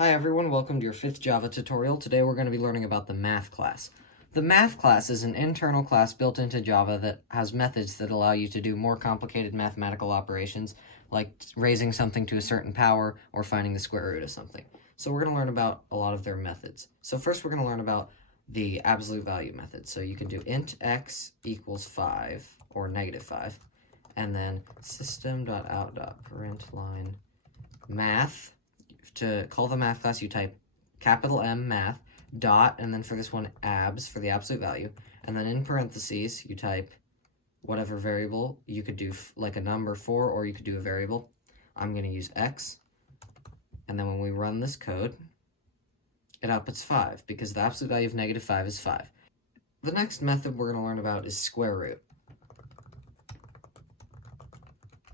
Hi everyone, welcome to your 5th Java tutorial. Today we're going to be learning about the math class. The math class is an internal class built into Java that has methods that allow you to do more complicated mathematical operations, like raising something to a certain power or finding the square root of something. So we're going to learn about a lot of their methods. So first we're going to learn about the absolute value method. So you can do int x equals 5 or -5, and then system.out.println math. To call the math class, you type capital M math dot, and then for this one abs for the absolute value, and then in parentheses you type whatever variable you could do, like a number for, or you could do a variable. I'm going to use x, and then when we run this code, it outputs 5 because the absolute value of -5 is 5. The next method we're going to learn about is square root.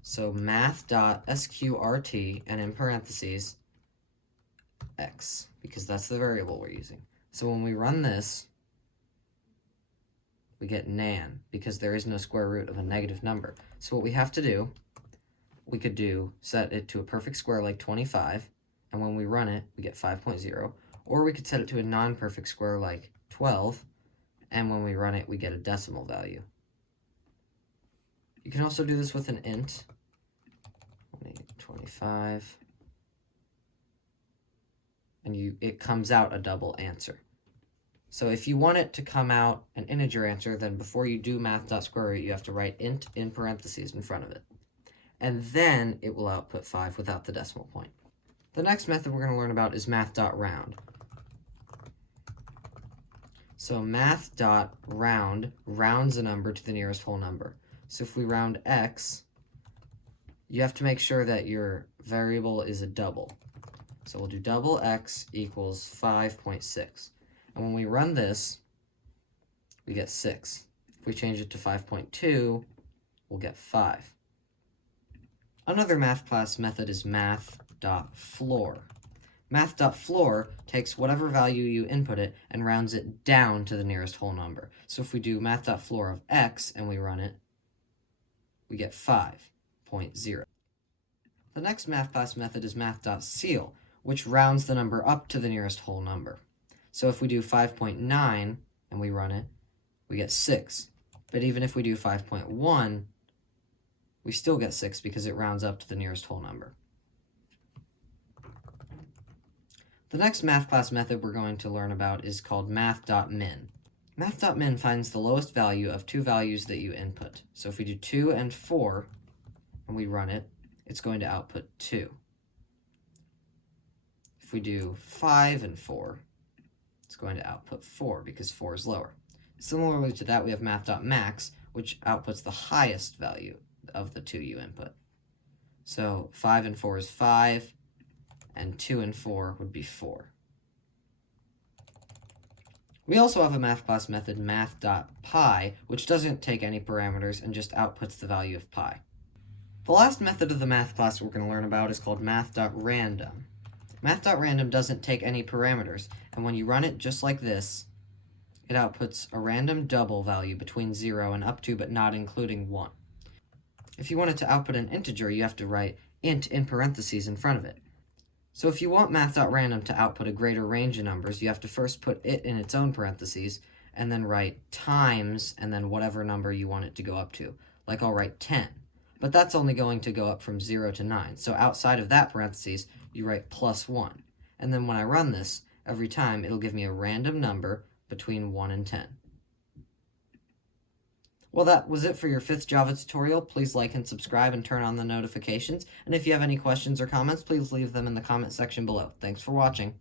So math.sqrt, and in parentheses x, because that's the variable we're using. So when we run this, we get nan, because there is no square root of a negative number. So what we have to do, we could set it to a perfect square like 25, and when we run it, we get 5.0, or we could set it to a non-perfect square like 12, and when we run it, we get a decimal value. You can also do this with an int, 25, and it comes out a double answer. So if you want it to come out an integer answer, then before you do math.square root, you have to write int in parentheses in front of it. And then it will output 5 without the decimal point. The next method we're going to learn about is math.round. So math.round rounds a number to the nearest whole number. So if we round x, you have to make sure that your variable is a double. So we'll do double x equals 5.6. And when we run this, we get 6. If we change it to 5.2, we'll get 5. Another math class method is math.floor. Math.floor takes whatever value you input it and rounds it down to the nearest whole number. So if we do math.floor of x and we run it, we get 5.0. The next math class method is math.ceil, which rounds the number up to the nearest whole number. So if we do 5.9 and we run it, we get 6. But even if we do 5.1, we still get 6 because it rounds up to the nearest whole number. The next math class method we're going to learn about is called math.min. Math.min finds the lowest value of two values that you input. So if we do 2 and 4 and we run it, it's going to output 2. If we do 5 and 4, it's going to output 4 because 4 is lower. Similarly to that, we have math.max, which outputs the highest value of the two you input. So 5 and 4 is 5, and 2 and 4 would be 4. We also have a math class method, math.pi, which doesn't take any parameters and just outputs the value of pi. The last method of the math class we're going to learn about is called math.random. Math.random doesn't take any parameters, and when you run it just like this, it outputs a random double value between 0 and up to but not including 1. If you want it to output an integer, you have to write int in parentheses in front of it. So if you want math.random to output a greater range of numbers, you have to first put it in its own parentheses, and then write times, and then whatever number you want it to go up to. Like I'll write 10. But that's only going to go up from 0 to 9. So outside of that parentheses, you write +1. And then when I run this, every time it'll give me a random number between 1 and 10. Well, that was it for your 5th Java tutorial. Please like and subscribe and turn on the notifications. And if you have any questions or comments, please leave them in the comment section below. Thanks for watching.